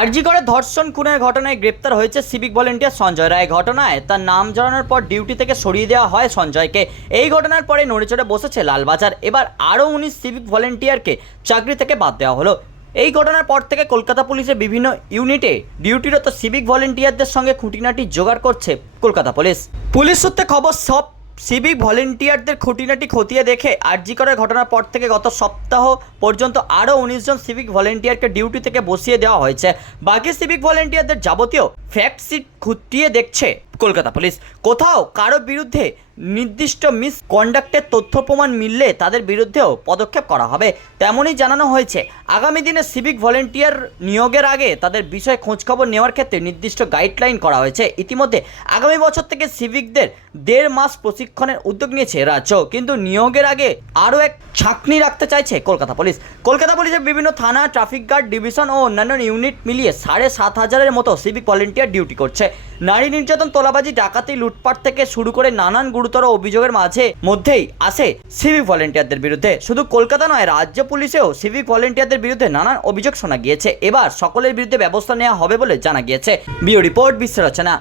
আরজি করে ধর্ষণ, খুনের ঘটনায় গ্রেপ্তার হয়েছে সিভিক ভলেন্টিয়ার সঞ্জয় রায়। ঘটনায় তার নাম জানানোর পর ডিউটি থেকে সরিয়ে দেওয়া হয় সঞ্জয়কে। এই ঘটনার পরে নড়েচড়ে বসেছে লালবাজার। এবার আরও উনিশ সিভিক ভলেন্টিয়ারকে চাকরি থেকে বাদ দেওয়া হলো। এই ঘটনার পর থেকে কলকাতা পুলিশের বিভিন্ন ইউনিটে ডিউটিরত সিভিক ভলেন্টিয়ারদের সঙ্গে খুঁটিনাটি জোগাড় করছে কলকাতা পুলিশ। পুলিশ সূত্রে খবর, সব সিভিক ভলেন্টিয়ারদের খুঁটিনাটি খতিয়ে দেখে আরজি করার ঘটনার পর থেকে গত সপ্তাহ পর্যন্ত আরও উনিশজন সিভিক ভলেন্টিয়ারকে ডিউটি থেকে বসিয়ে দেওয়া হয়েছে। বাকি সিভিক ভলেন্টিয়ারদের যাবতীয় ফ্যাক্ট সিট খুঁটিয়ে দেখছে কলকাতা পুলিশ। কোথাও কারও বিরুদ্ধে নির্দিষ্ট মিস কন্ডাক্টের তথ্য প্রমাণ মিললে তাদের বিরুদ্ধেও পদক্ষেপ করা হবে, তেমনই জানানো হয়েছে। আগামী দিনে সিভিক ভলেন্টিয়ার নিয়োগের আগে তাদের বিষয়ে খোঁজখবর নেওয়ার ক্ষেত্রে নির্দিষ্ট গাইডলাইন করা হয়েছে। ইতিমধ্যে আগামী বছর থেকে সিভিকদের দেড় মাস প্রশিক্ষণের উদ্যোগ নিয়েছে রাজ্য, কিন্তু নিয়োগের আগে আরও এক ছাঁকনি রাখতে চাইছে কলকাতা পুলিশ। কলকাতা পুলিশের বিভিন্ন থানা, ট্রাফিক গার্ড, ডিভিশন ও অন্যান্য ইউনিট মিলিয়ে সাড়ে সাত হাজারের মতো সিভিক ভলেন্টিয়ার ডিউটি করছে। নারী নির্যাতন তোলাবাজি ডাকাতি লুটপাট থেকে শুরু করে নানান গুরুতর অভিযোগের মাঝে মধ্যেই আসে সিভিক ভলেন্টিয়ারদের বিরুদ্ধে। শুধু কলকাতা নয়, রাজ্য পুলিশেও সিভিক ভলেন্টিয়ারদের বিরুদ্ধে নানান অভিযোগ শোনা গিয়েছে। এবার সকলের বিরুদ্ধে ব্যবস্থা নেওয়া হবে বলে জানা গিয়েছে। বিও রিপোর্ট রচনা।